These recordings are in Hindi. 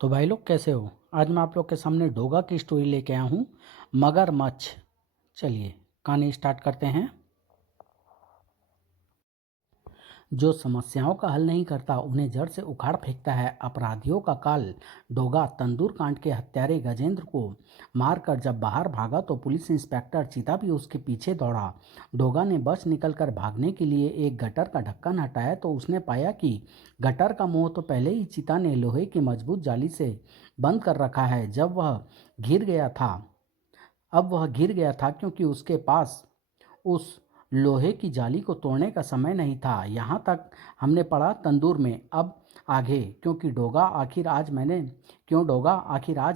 तो भाई लोग कैसे हो। आज मैं आप लोग के सामने डोगा की स्टोरी लेके आया हूँ, मगरमच्छ। चलिए कहानी स्टार्ट करते हैं। जो समस्याओं का हल नहीं करता उन्हें जड़ से उखाड़ फेंकता है। अपराधियों का काल। डोगा तंदूर कांड के हत्यारे गजेंद्र को मारकर जब बाहर भागा तो पुलिस इंस्पेक्टर चीता भी उसके पीछे दौड़ा। डोगा ने बच निकलकर भागने के लिए एक गटर का ढक्कन हटाया तो उसने पाया कि गटर का मुंह तो पहले ही चीता ने लोहे की मजबूत जाली से बंद कर रखा है। अब वह गिर गया था क्योंकि उसके पास उस लोहे की जाली को तोड़ने का समय नहीं था। यहाँ तक हमने पढ़ा तंदूर में। अब आगे, डोगा आखिर आज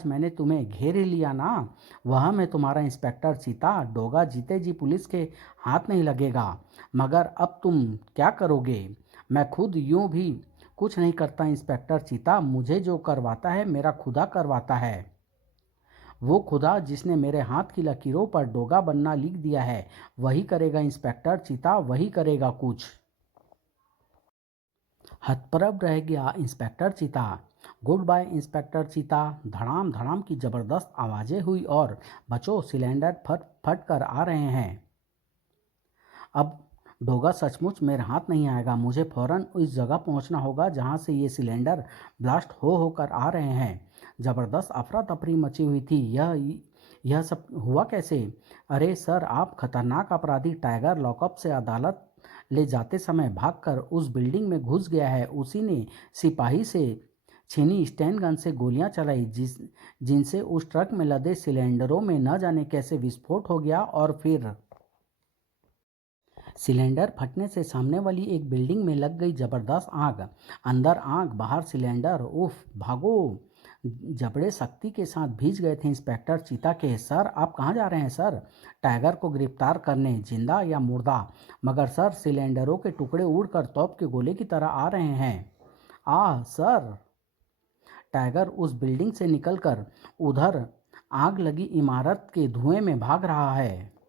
मैंने तुम्हें घेर ही लिया ना। वह मैं तुम्हारा इंस्पेक्टर चीता। डोगा जीते जी पुलिस के हाथ नहीं लगेगा। मगर अब तुम क्या करोगे? मैं खुद यूं भी कुछ नहीं करता इंस्पेक्टर चीता। मुझे जो करवाता है मेरा खुदा करवाता है। वो खुदा जिसने मेरे हाथ की लकीरों पर डोगा बनना लिख दिया है वही करेगा इंस्पेक्टर चीता, वही करेगा कुछ। हतप्रभ रह गया इंस्पेक्टर चीता। गुड बाय इंस्पेक्टर चीता। धड़ाम धड़ाम की जबरदस्त आवाजें हुई और बचो, सिलेंडर फट फट कर आ रहे हैं। अब डोगा सचमुच मेरे हाथ नहीं आएगा। मुझे फौरन उस जगह पहुंचना होगा जहां से ये सिलेंडर ब्लास्ट हो होकर आ रहे हैं। जबरदस्त अफरा तफरी मची हुई थी। यह सब हुआ कैसे? अरे सर, आप खतरनाक अपराधी टाइगर लॉकअप से अदालत ले जाते समय भागकर उस बिल्डिंग में घुस गया है। उसी ने सिपाही से छीनी स्टैन गन से गोलियां चलाई जिनसे उस ट्रक में लदे सिलेंडरों में न जाने कैसे विस्फोट हो गया और फिर सिलेंडर फटने से सामने वाली एक बिल्डिंग में लग गई जबरदस्त आग। अंदर आग, बाहर सिलेंडर। उफ, भागो! जबड़े सख्ती के साथ भीज गए थे इंस्पेक्टर चीता के। सर, आप कहाँ जा रहे हैं सर? टाइगर को गिरफ्तार करने, जिंदा या मुर्दा? मगर सर, सिलेंडरों के टुकड़े उड़कर तोप के गोले की तरह आ रहे हैं। आह सर! टाइगर उस बिल्डिंग से निकलकर उधर आग लगी इमारत के धुएं में भाग रहा है।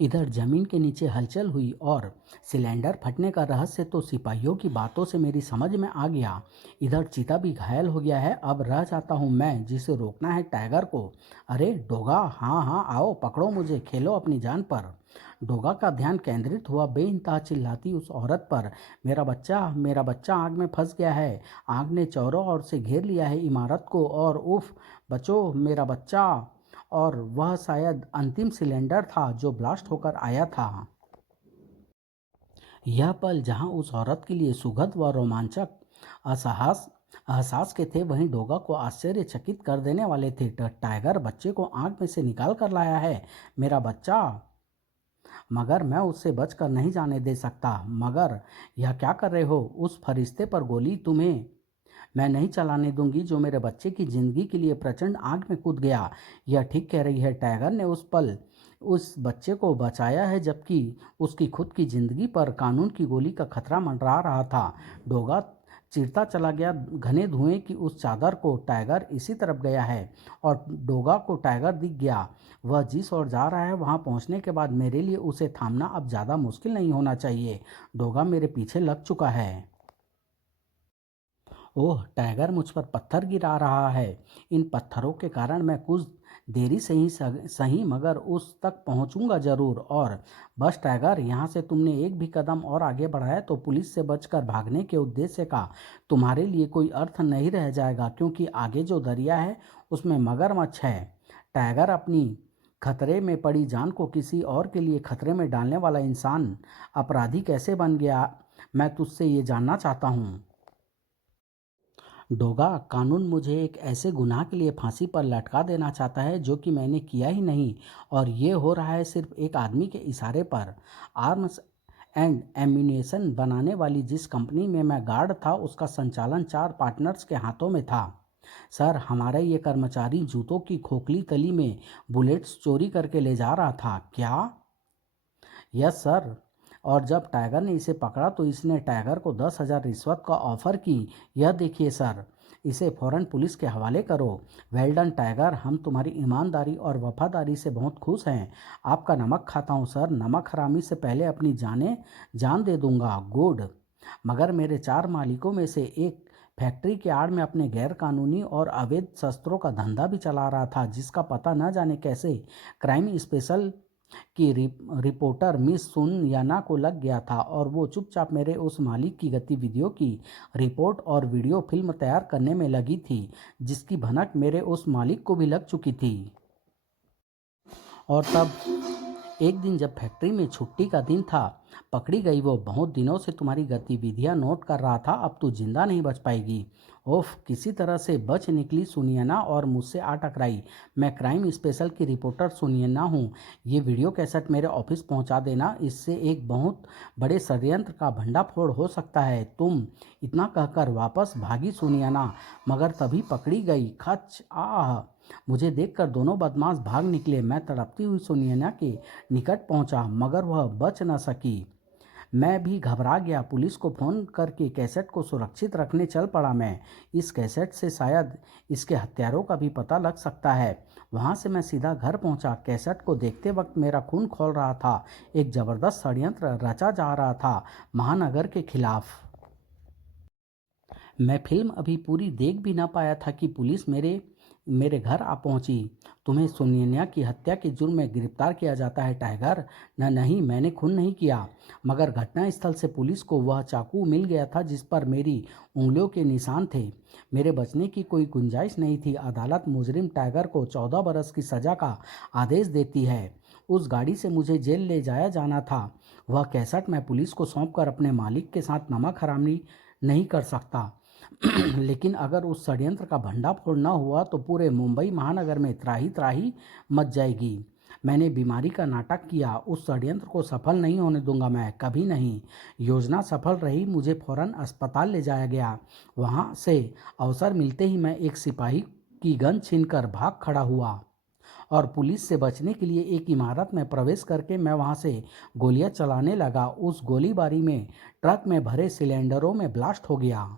इधर जमीन के नीचे हलचल हुई और सिलेंडर फटने का रहस्य तो सिपाहियों की बातों से मेरी समझ में आ गया। इधर चीता भी घायल हो गया है। अब रह जाता हूँ मैं जिसे रोकना है टाइगर को। अरे डोगा, हाँ हाँ आओ, पकड़ो मुझे, खेलो अपनी जान पर। डोगा का ध्यान केंद्रित हुआ बेइंतहा चिल्लाती उस औरत पर। मेरा बच्चा आग में फंस गया है। आग ने चारों ओर से घेर लिया है इमारत को और उफ, बचो मेरा बच्चा। और वह शायद अंतिम सिलेंडर था जो ब्लास्ट होकर आया था। यह पल जहां उस औरत के लिए सुखद व रोमांचक असहास एहसास के थे, वहीं डोगा को आश्चर्यचकित कर देने वाले थे। टाइगर बच्चे को आग में से निकाल कर लाया है, मेरा बच्चा। मगर मैं उससे बचकर नहीं जाने दे सकता। मगर यह क्या कर रहे हो? उस फरिश्ते पर गोली तुम्हें मैं नहीं चलाने दूंगी जो मेरे बच्चे की जिंदगी के लिए प्रचंड आग में कूद गया। यह ठीक कह रही है। टाइगर ने उस पल उस बच्चे को बचाया है जबकि उसकी खुद की जिंदगी पर कानून की गोली का खतरा मंडरा रहा था। डोगा चिरता चला गया घने धुएं की उस चादर को। टाइगर इसी तरफ गया है और डोगा को टाइगर दिख गया। वह जिस ओर जा रहा है वहां पहुंचने के बाद मेरे लिए उसे थामना अब ज़्यादा मुश्किल नहीं होना चाहिए। डोगा मेरे पीछे लग चुका है। ओह, टाइगर मुझ पर पत्थर गिरा रहा है। इन पत्थरों के कारण मैं कुछ देरी से ही सही मगर उस तक पहुंचूंगा जरूर। और बस टाइगर, यहाँ से तुमने एक भी कदम और आगे बढ़ाया तो पुलिस से बचकर भागने के उद्देश्य का तुम्हारे लिए कोई अर्थ नहीं रह जाएगा, क्योंकि आगे जो दरिया है उसमें मगरमच्छ है। टाइगर, अपनी खतरे में पड़ी जान को किसी और के लिए खतरे में डालने वाला इंसान अपराधी कैसे बन गया, मैं तुझसे ये जानना चाहता हूँ। डोगा, कानून मुझे एक ऐसे गुनाह के लिए फांसी पर लटका देना चाहता है जो कि मैंने किया ही नहीं, और ये हो रहा है सिर्फ एक आदमी के इशारे पर। आर्म्स एंड एम्यूनेशन बनाने वाली जिस कंपनी में मैं गार्ड था उसका संचालन 4 पार्टनर्स के हाथों में था। सर, हमारा ये कर्मचारी जूतों की खोखली तली में बुलेट्स चोरी करके ले जा रहा था। क्या? Yes sir. और जब टाइगर ने इसे पकड़ा तो इसने टाइगर को 10,000 रिश्वत का ऑफर की। यह देखिए सर, इसे फौरन पुलिस के हवाले करो। वेल डन टाइगर, हम तुम्हारी ईमानदारी और वफादारी से बहुत खुश हैं। आपका नमक खाता हूँ सर। नमक हरामी से पहले अपनी जान दे दूंगा। गुड। मगर मेरे 4 मालिकों में से एक फैक्ट्री के आड़ में अपने गैरकानूनी और अवैध शस्त्रों का धंधा भी चला रहा था, जिसका पता न जाने कैसे क्राइम स्पेशल की रिपोर्टर मिस सुन याना को लग गया था और वो चुपचाप मेरे उस मालिक की गतिविधियों की रिपोर्ट और वीडियो फिल्म तैयार करने में लगी थी, जिसकी भनक मेरे उस मालिक को भी लग चुकी थी। और तब एक दिन जब फैक्ट्री में छुट्टी का दिन था, पकड़ी गई वो बहुत दिनों से तुम्हारी गतिविधियां नोट कर रहा था, अब तू जिंदा नहीं बच पाएगी। ओफ, किसी तरह से बच निकली सुनियना और मुझसे आ टकराई। मैं क्राइम स्पेशल की रिपोर्टर सुनियना हूँ। ये वीडियो कैसेट मेरे ऑफिस पहुँचा देना, इससे एक बहुत बड़े षड्यंत्र का भंडाफोड़ हो सकता है। तुम इतना कहकर वापस भागी सुनियना, मगर तभी पकड़ी गई। खच आह, मुझे देखकर दोनों बदमाश भाग निकले। मैं तड़पती हुई सुनियना के निकट पहुंचा, मगर वह बच न सकी। मैं भी घबरा गया। पुलिस को फ़ोन करके कैसेट को सुरक्षित रखने चल पड़ा। मैं इस कैसेट से शायद इसके हत्यारों का भी पता लग सकता है। वहाँ से मैं सीधा घर पहुँचा। कैसेट को देखते वक्त मेरा खून खौल रहा था। एक ज़बरदस्त षड्यंत्र रचा जा रहा था महानगर के खिलाफ। मैं फिल्म अभी पूरी देख भी ना पाया था कि पुलिस मेरे मेरे घर आ पहुंची। तुम्हें सुनिया की हत्या के जुर्म में गिरफ्तार किया जाता है टाइगर। न नहीं, मैंने खून नहीं किया, मगर घटनास्थल से पुलिस को वह चाकू मिल गया था जिस पर मेरी उंगलियों के निशान थे। मेरे बचने की कोई गुंजाइश नहीं थी। अदालत मुजरिम टाइगर को 14 बरस की सज़ा का आदेश देती है। उस गाड़ी से मुझे जेल ले जाया जाना था। वह कैसेट मैं पुलिस को सौंप कर अपने मालिक के साथ नमक हरामी नहीं कर सकता। लेकिन अगर उस षड्यंत्र का भंडाफोड़ न हुआ तो पूरे मुंबई महानगर में त्राही त्राही मच जाएगी। मैंने बीमारी का नाटक किया। उस षड्यंत्र को सफल नहीं होने दूंगा मैं, कभी नहीं। योजना सफल रही। मुझे फौरन अस्पताल ले जाया गया। वहां से अवसर मिलते ही मैं एक सिपाही की गन छीनकर भाग खड़ा हुआ और पुलिस से बचने के लिए एक इमारत में प्रवेश करके मैं वहां से गोलियां चलाने लगा। उस गोलीबारी में ट्रक में भरे सिलेंडरों में ब्लास्ट हो गया।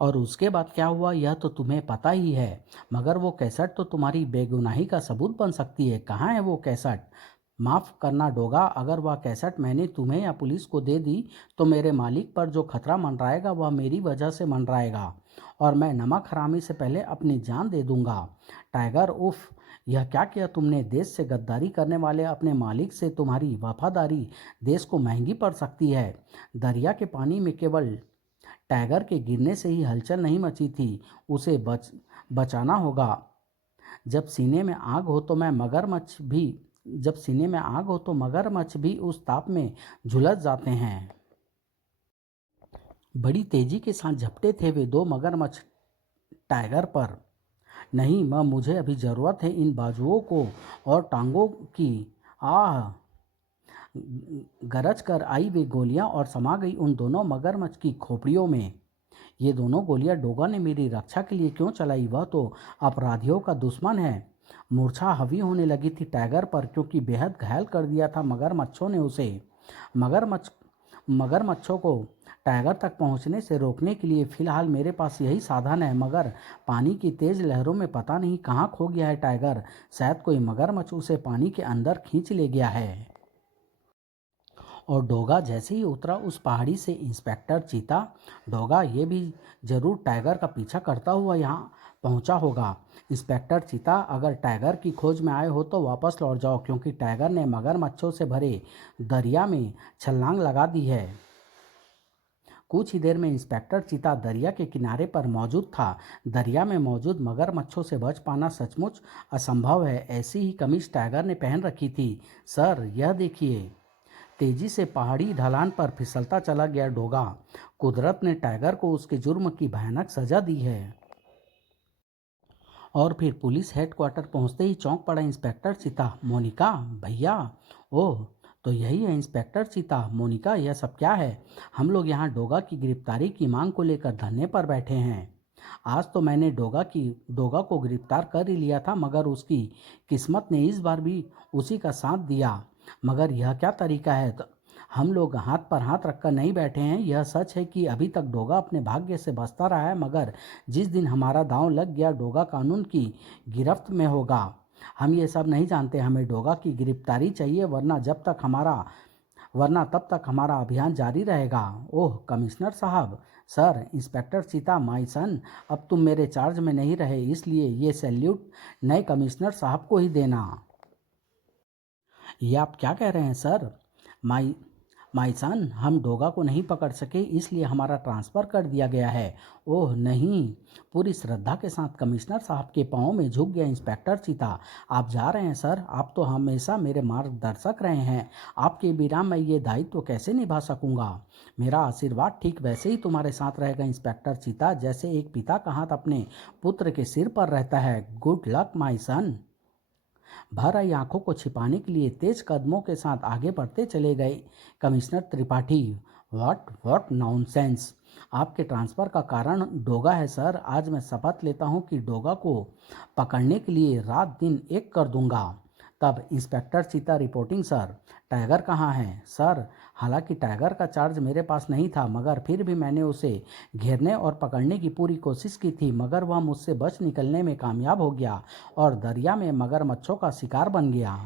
और उसके बाद क्या हुआ यह तो तुम्हें पता ही है, मगर वो कैसेट तो तुम्हारी बेगुनाही का सबूत बन सकती है। कहाँ है वो कैसेट? माफ़ करना डोगा, अगर वह कैसेट मैंने तुम्हें या पुलिस को दे दी तो मेरे मालिक पर जो खतरा मंडराएगा वह मेरी वजह से मंडराएगा और मैं नमक हरामी से पहले अपनी जान दे दूंगा। टाइगर, उफ, यह क्या किया तुमने? देश से गद्दारी करने वाले अपने मालिक से तुम्हारी वफादारी देश को महंगी पड़ सकती है। दरिया के पानी में केवल टाइगर के गिरने से ही हलचल नहीं मची थी। उसे बचाना होगा। जब सीने में आग हो तो मगरमच्छ भी उस ताप में झुलस जाते हैं। बड़ी तेजी के साथ झपटे थे वे दो मगरमच्छ टाइगर पर। नहीं माँ, मुझे अभी ज़रूरत है इन बाजुओं को और टांगों की। आह, गरज कर आई वे गोलियां और समा गई उन दोनों मगरमच्छ की खोपड़ियों में। ये दोनों गोलियां डोगा ने मेरी रक्षा के लिए क्यों चलाई? वह तो अपराधियों का दुश्मन है। मूर्छा हावी होने लगी थी टाइगर पर, क्योंकि बेहद घायल कर दिया था मगरमच्छों ने उसे। मगरमच्छ मगरमच्छों को टाइगर तक पहुंचने से रोकने के लिए फिलहाल मेरे पास यही साधन है, मगर पानी की तेज लहरों में पता नहीं कहाँ खो गया है टाइगर। शायद कोई मगरमच्छ उसे पानी के अंदर खींच ले गया है। और डोगा जैसे ही उतरा उस पहाड़ी से इंस्पेक्टर चीता, डोगा ये भी जरूर टाइगर का पीछा करता हुआ यहाँ पहुँचा होगा। इंस्पेक्टर चीता, अगर टाइगर की खोज में आए हो तो वापस लौट जाओ, क्योंकि टाइगर ने मगरमच्छों से भरे दरिया में छलांग लगा दी है। कुछ ही देर में इंस्पेक्टर चीता दरिया के किनारे पर मौजूद था। दरिया में मौजूद मगरमच्छों से बच पाना सचमुच असंभव है। ऐसी ही कमीज टाइगर ने पहन रखी थी। सर, यह देखिए। तेजी से पहाड़ी ढलान पर फिसलता चला गया डोगा। कुदरत ने टाइगर को उसके जुर्म की भयानक सजा दी है। और फिर पुलिस हेडक्वार्टर पहुंचते ही चौंक पड़ा इंस्पेक्टर चीता। मोनिका भैया! ओह, तो यही है इंस्पेक्टर चीता। मोनिका, यह सब क्या है? हम लोग यहाँ डोगा की गिरफ्तारी की मांग को लेकर धरने पर बैठे हैं। आज तो मैंने डोगा को गिरफ्तार कर ही लिया था, मगर उसकी किस्मत ने इस बार भी उसी का साथ दिया। मगर यह क्या तरीका है? हम लोग हाथ पर हाथ रखकर नहीं बैठे हैं। यह सच है कि अभी तक डोगा अपने भाग्य से बचता रहा है, मगर जिस दिन हमारा दांव लग गया डोगा कानून की गिरफ्त में होगा। हम ये सब नहीं जानते। हमें डोगा की गिरफ्तारी चाहिए, वरना तब तक हमारा अभियान जारी रहेगा। ओह कमिश्नर साहब, सर, इंस्पेक्टर चीता माय सन, अब तुम मेरे चार्ज में नहीं रहे, इसलिए ये सैल्यूट नए कमिश्नर साहब को ही देना। ये आप क्या कह रहे हैं सर? माई माई-सान, हम डोगा को नहीं पकड़ सके, इसलिए हमारा ट्रांसफ़र कर दिया गया है। ओह नहीं! पूरी श्रद्धा के साथ कमिश्नर साहब के पाँव में झुक गया इंस्पेक्टर चीता। आप जा रहे हैं सर? आप तो हमेशा मेरे मार्गदर्शक रहे हैं। आपके बिना मैं ये दायित्व कैसे निभा सकूँगा? मेरा आशीर्वाद ठीक वैसे ही तुम्हारे साथ रहेगा इंस्पेक्टर चीता, जैसे एक पिता का हाथ अपने पुत्र के सिर पर रहता है। गुड लक माई सन। भर आई आंखों को छिपाने के लिए तेज कदमों के साथ आगे बढ़ते चले गए कमिश्नर त्रिपाठी। What nonsense! आपके ट्रांसफ़र का कारण डोगा है सर। आज मैं शपथ लेता हूँ कि डोगा को पकड़ने के लिए रात दिन एक कर दूंगा। तब इंस्पेक्टर चीता रिपोर्टिंग सर। टाइगर कहाँ है सर? हालांकि टाइगर का चार्ज मेरे पास नहीं था, मगर फिर भी मैंने उसे घेरने और पकड़ने की पूरी कोशिश की थी, मगर वह मुझसे बच निकलने में कामयाब हो गया और दरिया में मगरमच्छों का शिकार बन गया।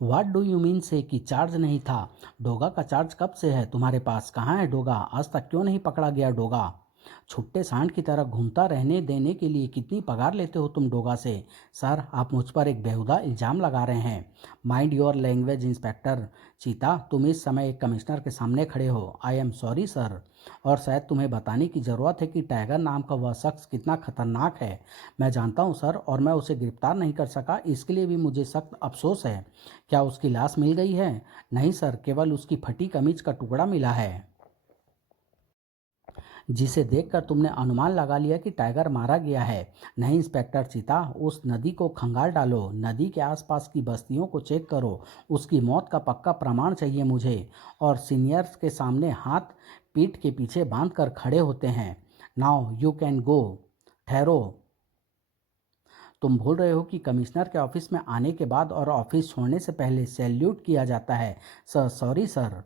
व्हाट डू यू मीन से कि चार्ज नहीं था? डोगा का चार्ज कब से है तुम्हारे पास? कहाँ है डोगा? आज तक क्यों नहीं पकड़ा गया डोगा? छुट्टे सांड की तरह घूमता रहने देने के लिए कितनी पगार लेते हो तुम डोगा से? सर, आप मुझ पर एक बेहुदा इल्ज़ाम लगा रहे हैं। Mind your language inspector Cheeta, तुम इस समय एक कमिश्नर के सामने खड़े हो। I am sorry sir. और शायद तुम्हें बताने की ज़रूरत है कि टाइगर नाम का वह शख्स कितना खतरनाक है। मैं जानता हूँ सर, और मैं उसे गिरफ्तार नहीं कर सका, इसके लिए भी मुझे सख्त अफसोस है। क्या उसकी लाश मिल गई है? नहीं सर, केवल उसकी फटी कमीज का टुकड़ा मिला है, जिसे देखकर तुमने अनुमान लगा लिया कि टाइगर मारा गया है। नहीं इंस्पेक्टर चीता, उस नदी को खंगाल डालो, नदी के आसपास की बस्तियों को चेक करो। उसकी मौत का पक्का प्रमाण चाहिए मुझे। और सीनियर्स के सामने हाथ पीठ के पीछे बांध कर खड़े होते हैं। Now you can go. ठहरो, तुम भूल रहे हो कि कमिश्नर के ऑफिस में आने के बाद और ऑफिस छोड़ने से पहले सैल्यूट किया जाता है। Sir, sorry sir.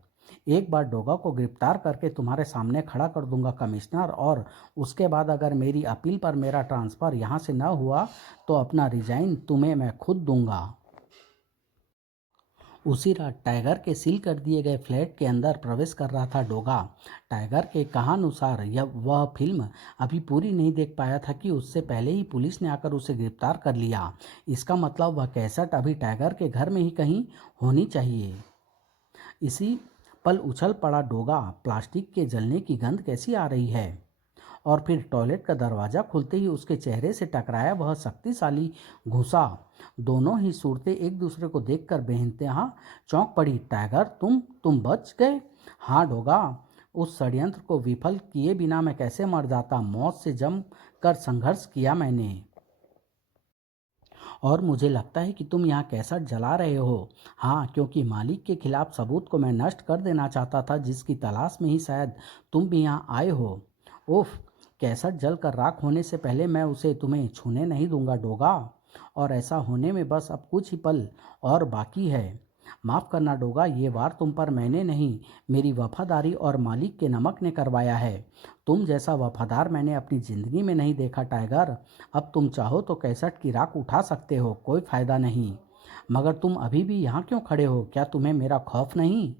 एक बार डोगा को गिरफ्तार करके तुम्हारे सामने खड़ा कर दूंगा कमिश्नर, और उसके बाद अगर मेरी अपील पर मेरा ट्रांसफ़र यहाँ से न हुआ तो अपना रिजाइन तुम्हें मैं खुद दूंगा। उसी रात टाइगर के सील कर दिए गए फ्लैट के अंदर प्रवेश कर रहा था डोगा। टाइगर के कहानुसार यह वह फिल्म अभी पूरी नहीं देख पाया था कि उससे पहले ही पुलिस ने आकर उसे गिरफ्तार कर लिया। इसका मतलब वह कैसेट अभी टाइगर के घर में ही कहीं होनी चाहिए। इसी पल उछल पड़ा डोगा। प्लास्टिक के जलने की गंध कैसी आ रही है? और फिर टॉयलेट का दरवाज़ा खुलते ही उसके चेहरे से टकराया वह शक्तिशाली घूंसा। दोनों ही सूरतें एक दूसरे को देखकर बेइंतहा चौंक पड़ी। टाइगर, तुम बच गए? हाँ डोगा, उस षड्यंत्र को विफल किए बिना मैं कैसे मर जाता। मौत से जम कर संघर्ष किया मैंने। और मुझे लगता है कि तुम यहाँ कैसेट जला रहे हो। हाँ, क्योंकि मालिक के खिलाफ सबूत को मैं नष्ट कर देना चाहता था, जिसकी तलाश में ही शायद तुम भी यहाँ आए हो। उफ! कैसेट जल कर राख होने से पहले मैं उसे तुम्हें छूने नहीं दूंगा डोगा। और ऐसा होने में बस अब कुछ ही पल और बाकी है। माफ़ करना डोगा, ये वार तुम पर मैंने नहीं, मेरी वफादारी और मालिक के नमक ने करवाया है। तुम जैसा वफादार मैंने अपनी ज़िंदगी में नहीं देखा टाइगर। अब तुम चाहो तो कैसेट की राख उठा सकते हो, कोई फ़ायदा नहीं। मगर तुम अभी भी यहाँ क्यों खड़े हो? क्या तुम्हें मेरा खौफ नहीं?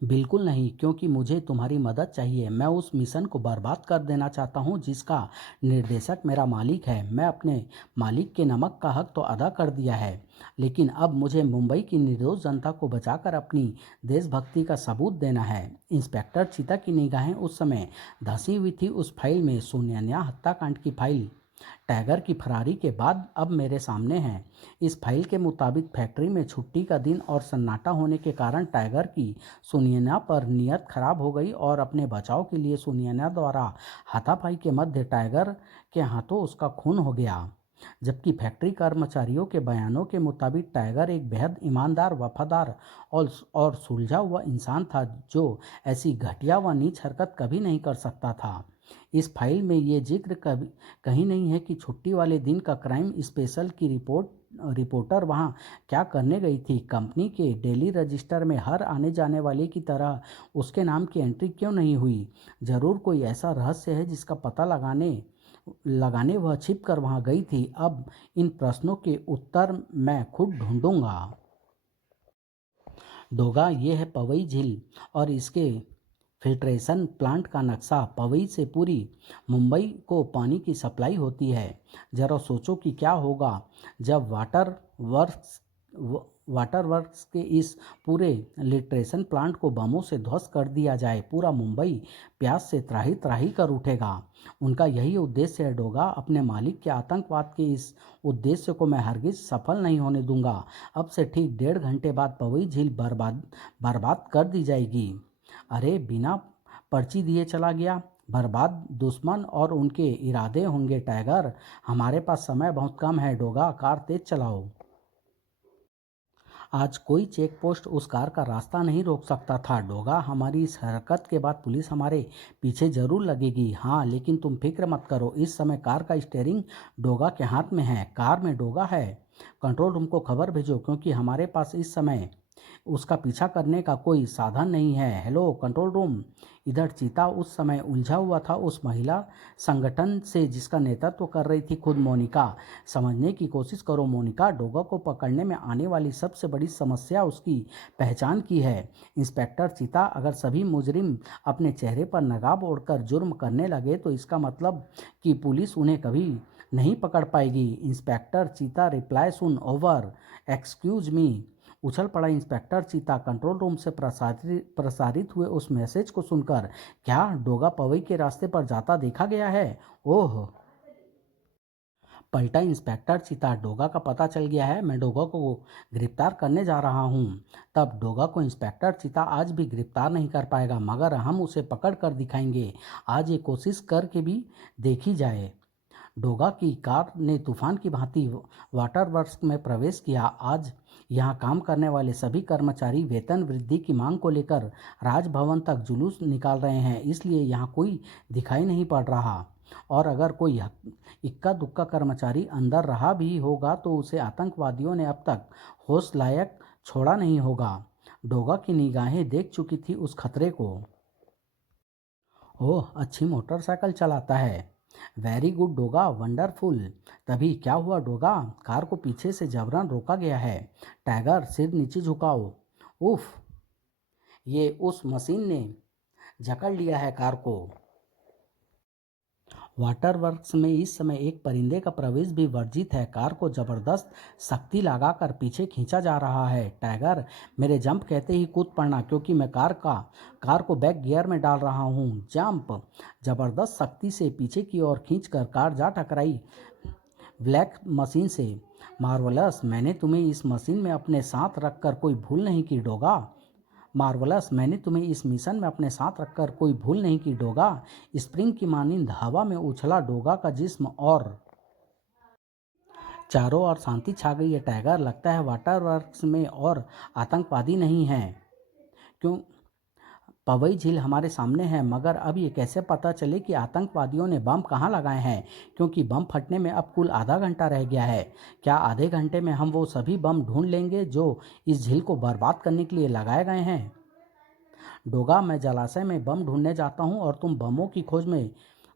बिल्कुल नहीं, क्योंकि मुझे तुम्हारी मदद चाहिए। मैं उस मिशन को बर्बाद कर देना चाहता हूँ जिसका निर्देशक मेरा मालिक है। मैं अपने मालिक के नमक का हक तो अदा कर दिया है, लेकिन अब मुझे मुंबई की निर्दोष जनता को बचाकर अपनी देशभक्ति का सबूत देना है। इंस्पेक्टर चीता की निगाहें उस समय धंसी हुई थी उस फाइल में, सुनैना हत्याकांड की फाइल। टाइगर की फरारी के बाद अब मेरे सामने है। इस फाइल के मुताबिक फैक्ट्री में छुट्टी का दिन और सन्नाटा होने के कारण टाइगर की सुनैना पर नीयत खराब हो गई, और अपने बचाव के लिए सुनैना द्वारा हाथापाई के मध्य टाइगर के हाथों उसका खून हो गया। जबकि फैक्ट्री कर्मचारियों के बयानों के मुताबिक टाइगर एक बेहद ईमानदार, वफादार और सुलझा हुआ इंसान था, जो ऐसी घटिया व नीच हरकत कभी नहीं कर सकता था। इस फाइल में ये जिक्र कभी कहीं नहीं है कि छुट्टी वाले दिन का क्राइम स्पेशल की रिपोर्टर वहाँ क्या करने गई थी। कंपनी के डेली रजिस्टर में हर आने जाने वाले की तरह उसके नाम की एंट्री क्यों नहीं हुई? ज़रूर कोई ऐसा रहस्य है जिसका पता लगाने लगाने वह छिप कर वहाँ गई थी। अब इन प्रश्नों के उत्तर मैं खुद ढूंढूंगा। डोगा, ये है पवई झील और इसके फिल्ट्रेशन प्लांट का नक्शा पवई से पूरी मुंबई को पानी की सप्लाई होती है। जरा सोचो कि क्या होगा जब वाटर वर्क्स के इस पूरे लिट्रेशन प्लांट को बमों से ध्वस्त कर दिया जाए। पूरा मुंबई प्यास से त्राही त्राही कर उठेगा। उनका यही उद्देश्य है डोगा। अपने मालिक के आतंकवाद के इस उद्देश्य को मैं हरगिज सफल नहीं होने दूंगा। अब से ठीक 1.5 घंटे बाद पवई झील बर्बाद बर्बाद कर दी जाएगी। अरे बिना पर्ची दिए चला गया। बर्बाद दुश्मन और उनके इरादे होंगे टाइगर। हमारे पास समय बहुत कम है डोगा, कार तेज चलाओ। आज कोई चेक पोस्ट उस कार का रास्ता नहीं रोक सकता था डोगा। हमारी इस हरकत के बाद पुलिस हमारे पीछे जरूर लगेगी। हाँ, लेकिन तुम फिक्र मत करो, इस समय कार का स्टीयरिंग डोगा के हाथ में है। कार में डोगा है। कंट्रोल रूम को खबर भेजो, क्योंकि हमारे पास इस समय उसका पीछा करने का कोई साधन नहीं है। Hello control room. इधर चीता उस समय उलझा हुआ था उस महिला संगठन से जिसका नेतृत्व कर रही थी खुद मोनिका। समझने की कोशिश करो मोनिका, डोगा को पकड़ने में आने वाली सबसे बड़ी समस्या उसकी पहचान की है। इंस्पेक्टर चीता, अगर सभी मुजरिम अपने चेहरे पर नकाब ओढ़कर जुर्म करने लगे तो इसका मतलब कि पुलिस उन्हें कभी नहीं पकड़ पाएगी। इंस्पेक्टर चीता रिप्लाई सुन ओवर। Excuse me. उछल पड़ा इंस्पेक्टर चीता कंट्रोल रूम से प्रसारित हुए उस मैसेज को सुनकर। क्या डोगा पवई के रास्ते पर जाता देखा गया है? ओह, पलटा इंस्पेक्टर चीता। डोगा का पता चल गया है। मैं डोगा को गिरफ्तार करने जा रहा हूँ। तब डोगा को इंस्पेक्टर चीता आज भी गिरफ्तार नहीं कर पाएगा, मगर हम उसे पकड़ कर दिखाएंगे। आज ये कोशिश करके भी देखी जाए। डोगा की कार ने तूफान की भांति वाटर वर्क्स में प्रवेश किया। आज यहाँ काम करने वाले सभी कर्मचारी वेतन वृद्धि की मांग को लेकर राजभवन तक जुलूस निकाल रहे हैं, इसलिए यहाँ कोई दिखाई नहीं पड़ रहा। और अगर कोई इक्का दुक्का कर्मचारी अंदर रहा भी होगा तो उसे आतंकवादियों ने अब तक होश लायक छोड़ा नहीं होगा। डोगा की निगाहें देख चुकी थी उस खतरे को। ओह, अच्छी मोटरसाइकिल चलाता है। Very good Doga, wonderful. तभी क्या हुआ डोगा? कार को पीछे से जबरन रोका गया है। टाइगर, सिर नीचे झुकाओ। उफ, ये उस मशीन ने जकड़ लिया है कार को। वाटर वर्क्स में इस समय एक परिंदे का प्रवेश भी वर्जित है। कार को जबरदस्त शक्ति लगाकर पीछे खींचा जा रहा है। टाइगर, मेरे जंप कहते ही कूद पड़ना, क्योंकि मैं कार को बैक गियर में डाल रहा हूँ। जंप। जबरदस्त शक्ति से पीछे की ओर खींचकर कार जा टकराई ब्लैक मशीन से। मार्वलस, मैंने तुम्हें इस मशीन में अपने साथ रखकर कोई भूल नहीं की डोगा। मार्वलस, मैंने तुम्हें इस मिशन में अपने साथ रखकर कोई भूल नहीं की डोगा। स्प्रिंग की मानिंद हवा में उछला डोगा का जिस्म और चारों ओर शांति छा गई है। टाइगर, लगता है वाटर वर्क्स में और आतंकवादी नहीं हैं। क्यों? पवई झील हमारे सामने है, मगर अब ये कैसे पता चले कि आतंकवादियों ने बम कहाँ लगाए हैं? क्योंकि बम फटने में अब कुल आधा घंटा रह गया है। क्या आधे घंटे में हम वो सभी बम ढूंढ लेंगे जो इस झील को बर्बाद करने के लिए लगाए गए हैं? डोगा, मैं जलाशय में बम ढूंढने जाता हूँ और तुम बमों की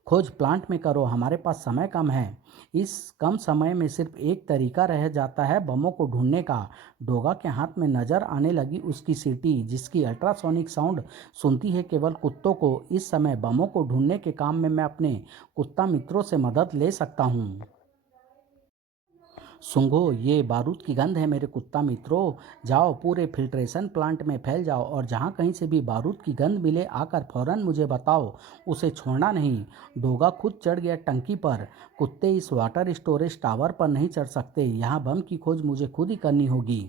खोज प्लांट में करो। हमारे पास समय कम है। इस कम समय में सिर्फ एक तरीका रह जाता है बमों को ढूंढने का। डोगा के हाथ में नजर आने लगी उसकी सीटी, जिसकी अल्ट्रासोनिक साउंड सुनती है केवल कुत्तों को। इस समय बमों को ढूंढने के काम में मैं अपने कुत्ता मित्रों से मदद ले सकता हूँ। सूंघो, ये बारूद की गंध है मेरे कुत्ता मित्रों। जाओ पूरे फिल्ट्रेशन प्लांट में फैल जाओ और जहाँ कहीं से भी बारूद की गंध मिले आकर फौरन मुझे बताओ। उसे छोड़ना नहीं। डोगा खुद चढ़ गया टंकी पर। कुत्ते इस वाटर स्टोरेज टावर पर नहीं चढ़ सकते। यहाँ बम की खोज मुझे खुद ही करनी होगी।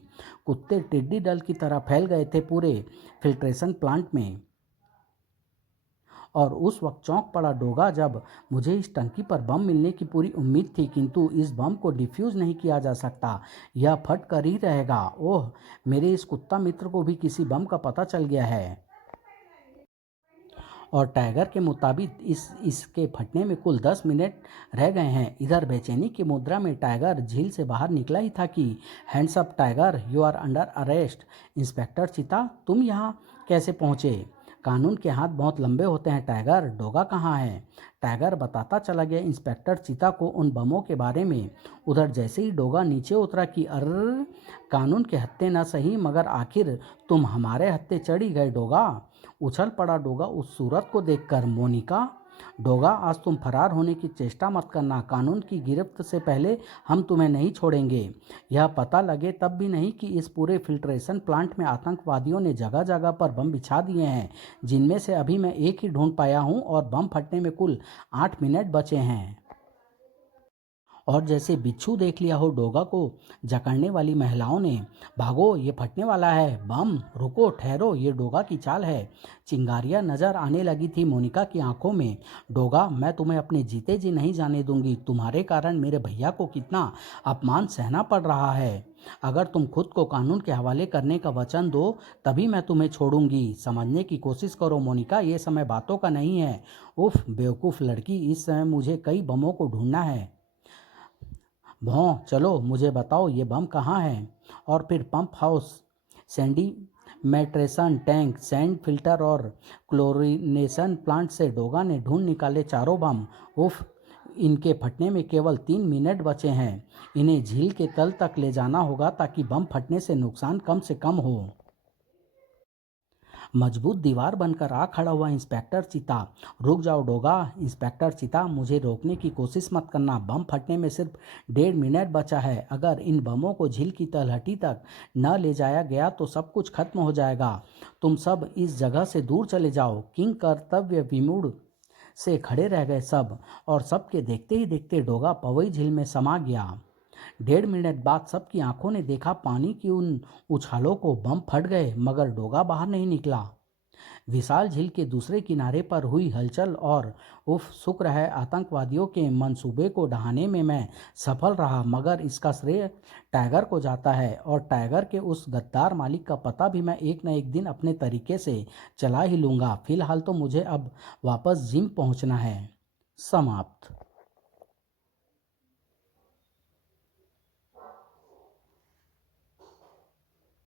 कुत्ते टिड्डी दल की तरह फैल गए थे पूरे फिल्ट्रेशन प्लांट में। और उस वक्त चौंक पड़ा डोगा जब मुझे इस टंकी पर बम मिलने की पूरी उम्मीद थी, किंतु इस बम को डिफ्यूज़ नहीं किया जा सकता। यह फट कर ही रहेगा। ओह, मेरे इस कुत्ता मित्र को भी किसी बम का पता चल गया है। और टाइगर के मुताबिक इसके फटने में कुल 10 मिनट रह गए हैं। इधर बेचैनी की मुद्रा में टाइगर झील से बाहर निकला ही था कि hands up tiger, you are under arrest. Inspector Cheeta, तुम यहाँ कैसे पहुँचे? कानून के हाथ बहुत लंबे होते हैं टाइगर। डोगा कहाँ है? टाइगर बताता चला गया इंस्पेक्टर चीता को उन बमों के बारे में। उधर जैसे ही डोगा नीचे उतरा कि कानून के हत्थे न सही, मगर आखिर तुम हमारे हत्थे चढ़ी गए डोगा। उछल पड़ा डोगा उस सूरत को देखकर। मोनिका, डोगा, आज तुम फरार होने की चेष्टा मत करना। कानून की गिरफ्त से पहले हम तुम्हें नहीं छोड़ेंगे। यह पता लगे तब भी नहीं कि इस पूरे फिल्ट्रेशन प्लांट में आतंकवादियों ने जगह जगह पर बम बिछा दिए हैं, जिनमें से अभी मैं एक ही ढूंढ पाया हूं और बम फटने में कुल 8 मिनट बचे हैं। और जैसे बिच्छू देख लिया हो डोगा को जकड़ने वाली महिलाओं ने, भागो, ये फटने वाला है, बम, रुको, ठहरो, ये डोगा की चाल है। चिंगारियां नजर आने लगी थी मोनिका की आंखों में। डोगा, मैं तुम्हें अपने जीते जी नहीं जाने दूंगी। तुम्हारे कारण मेरे भैया को कितना अपमान सहना पड़ रहा है। अगर तुम खुद को कानून के हवाले करने का वचन दो तभी मैं तुम्हें छोड़ूंगी। समझने की कोशिश करो मोनिका, ये समय बातों का नहीं है। उफ बेवकूफ़ लड़की, इस समय मुझे कई बमों को ढूंढना है। भौं, चलो मुझे बताओ ये बम कहाँ है। और फिर pump house, sedimentation tank, sand filter और क्लोरिनेशन प्लांट से डोगा ने ढूंढ निकाले चारों बम। उफ, इनके फटने में केवल 3 मिनट बचे हैं। इन्हें झील के तल तक ले जाना होगा ताकि बम फटने से नुकसान कम से कम हो। मजबूत दीवार बनकर आ खड़ा हुआ इंस्पेक्टर चीता। रुक जाओ डोगा। इंस्पेक्टर चीता, मुझे रोकने की कोशिश मत करना। बम फटने में सिर्फ 1.5 मिनट बचा है। अगर इन बमों को झील की तलहटी तक न ले जाया गया तो सब कुछ खत्म हो जाएगा। तुम सब इस जगह से दूर चले जाओ। किंग कर्तव्य विमूढ़ से खड़े रह गए सब, और सबके देखते ही देखते डोगा पवई झील में समा गया। 1.5 मिनट बाद सबकी आंखों ने देखा पानी की उन उछालों को। बम फट गए मगर डोगा बाहर नहीं निकला। विशाल झील के दूसरे किनारे पर हुई हलचल और उफ, शुक्र है आतंकवादियों के मंसूबे को ढहाने में मैं सफल रहा, मगर इसका श्रेय टाइगर को जाता है। और टाइगर के उस गद्दार मालिक का पता भी मैं एक न एक दिन अपने तरीके से चला ही लूँगा। फिलहाल तो मुझे अब वापस जिम पहुँचना है। समाप्त।